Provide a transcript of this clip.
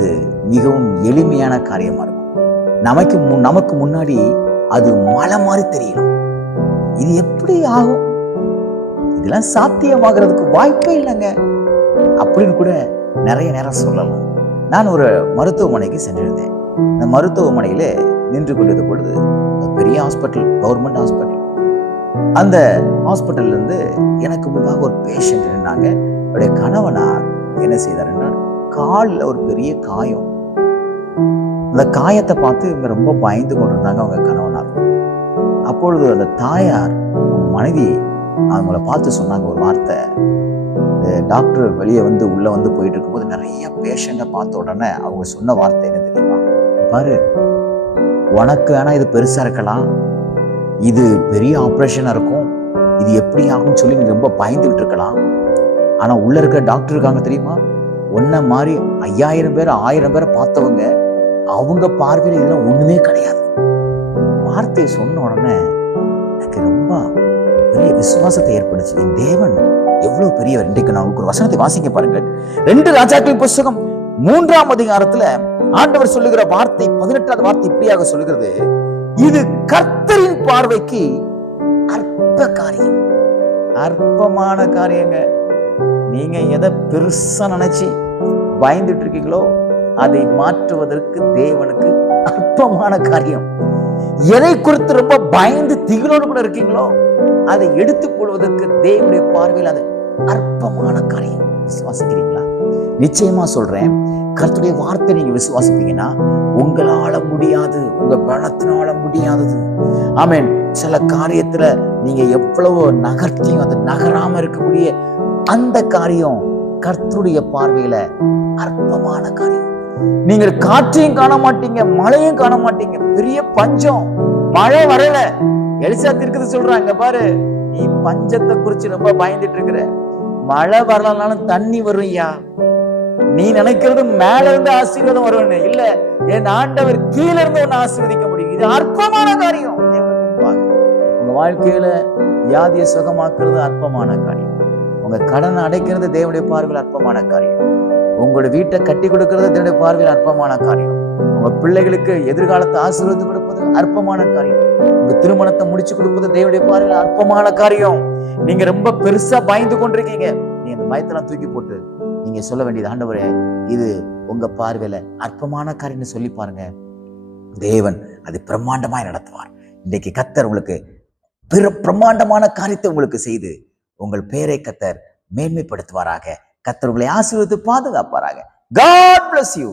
அது மிகவும் எளிமையான காரியமா இருக்கும். நமக்கு முன்னாடி அது மலை மாதிரி தெரியலாம். இது எப்படி ஆகும்? இதெல்லாம் சாத்தியமாகிறதுக்கு வாய்ப்பே இல்லைங்க அப்படின்னு கூட நிறைய நேரம் சொல்லலாம். நான் ஒரு மருத்துவமனைக்கு சென்றிருந்தேன். இந்த மருத்துவமனையில நின்று கொண்டது பொழுது பெரிய ஹாஸ்பிட்டல், கவர்மெண்ட் ஹாஸ்பிட்டல். அந்த ஹாஸ்பிட்டல்ல இருந்து எனக்கு முன்பாக ஒரு பேஷண்ட் இருந்தாங்க. அவருடைய கணவனார் என்ன செய்தாருன்னா, காலில் ஒரு பெரிய காயம். அந்த காயத்தை பார்த்து இவங்க ரொம்ப பயந்து கொண்டிருந்தாங்க அவங்க கணவனார். அப்பொழுது அந்த தாயார் மனைவி அவங்கள பார்த்து சொன்னாங்க ஒரு வார்த்தை. டாக்டர் வெளியே வந்து உள்ள வந்து போயிட்டு இருக்கும்போது நிறைய பேஷண்ட்டை பார்த்த உடனே அவங்க சொன்ன வார்த்தை என்ன தெரியுமா? பாரு, உனக்கு ஆனா இது பெருசா இருக்கலாம், இது பெரிய ஆப்ரேஷனா இருக்கும், இது எப்படி ஆகும்னு சொல்லி நீ ரொம்ப பயந்துகிட்டு இருக்கலாம். ஆனா உள்ள இருக்க டாக்டர் இருக்காங்க தெரியுமா, ஒன்ன மாதிரி 5000 பேர் 1000 பேரை பார்த்தவங்க, அவங்க பார்வையில் இதெல்லாம் ஒண்ணுமே கிடையாது. வார்த்தையை சொன்ன உடனே எனக்கு ரொம்ப பெரிய விசுவாசத்தை ஏற்படுச்சு. என் தேவன் எவ்வளவு பெரியவர். இன்றைக்கு நான் ஒரு வசனத்தை வாசிக்க பாருங்கள். 2 ராஜாக்களின் புத்தகம் 3ஆம் அதிகாரத்துல ஆண்டவர் சொல்லுகிற வார்த்தை 18வது வார்த்தை இப்படியாக சொல்லுகிறது, இது கர்த்தரின் பார்வைக்கு அற்ப காரியம். அற்பமான காரியங்க. நீங்க எதை பெருசா நினைச்சு பயந்துட்டு இருக்கீங்களோ அதை மாற்றுவதற்கு தேவனுக்கு அற்பமான காரியம். எதை குறித்து ரொம்ப பயந்து திகிலோடு கூட இருக்கீங்களோ அதை எடுத்து போடுவதற்கு தேவனுடைய பார்வையில் அது அற்பமான காரியம். விசுவாசிக்கிறீங்களா? நிச்சயமா சொல்றேன், கர்த்தருடைய வார்த்தை நீங்க விசுவாசிப்பீங்கன்னா உங்களால முடியாது, உங்க பலத்தினால முடியாதது. ஆமென். சில காரியத்துல நீங்க எவ்வளவு நகர்த்தியும் அது நகராம இருக்கக்கூடிய அந்த காரியம் கர்த்தருடைய பார்வையில அற்பமான காரியம். நீங்கள் காற்றையும் காண மாட்டீங்க, மழையும் காண மாட்டீங்க, பெரிய பஞ்சம், மழை வரல. எலிசா தீர்க்கதரிசி சொல்றாங்க, பாரு நீ பஞ்சத்தை குறிச்சு ரொம்ப பயந்துட்டு இருக்கிற, மழை வரலனாலும் தண்ணி வரும் ஐயா. நீ நினைக்கிறது மேல இருந்து ஆசீர்வாதம் வரும்னு இல்ல, என் ஆண்டவர் கீழ இருந்து ஒன்னு ஆசீர்வதிக்க முடியும். இது அற்பமான காரியம். உங்க வாழ்க்கையில வியாதியை சுகமாக்குறது அற்பமான காரியம். உங்க கடனை அடைக்கிறது தேவனுடைய பார்வையில் அற்பமான காரியம். உங்களோட வீட்டை கட்டி கொடுக்கிறது தேவனுடைய பார்வையில் அற்பமான காரியம். உங்க பிள்ளைகளுக்கு எதிர்காலத்தை ஆசீர்வாதம் கொடுப்பது அற்பமான காரியம். உங்க திருமணத்தை முடிச்சு கொடுப்பது தேவனுடைய பார்வையில் அற்பமான காரியம். நீங்க ரொம்ப பெருசா பயந்து கொண்டிருக்கீங்க. நீ அந்த பயத்தெல்லாம் தூக்கி போட்டு நீங்க சொல்ல வேண்டியது, ஆண்டவரே இது உங்க பார்வையில அற்பமான காரியம்னு சொல்லி பாருங்க. தேவன் அது பிரம்மாண்டமாய் நடத்துவார். இன்றைக்கு கர்த்தர் உங்களுக்கு பிரம்மாண்டமான காரியத்தை உங்களுக்கு செய்து உங்கள் பெயரை கர்த்தர் மேன்மைப்படுத்துவாராக. கர்த்தர் உங்களை ஆசீர்வதித்து பாதுகாப்பாராக. God bless you.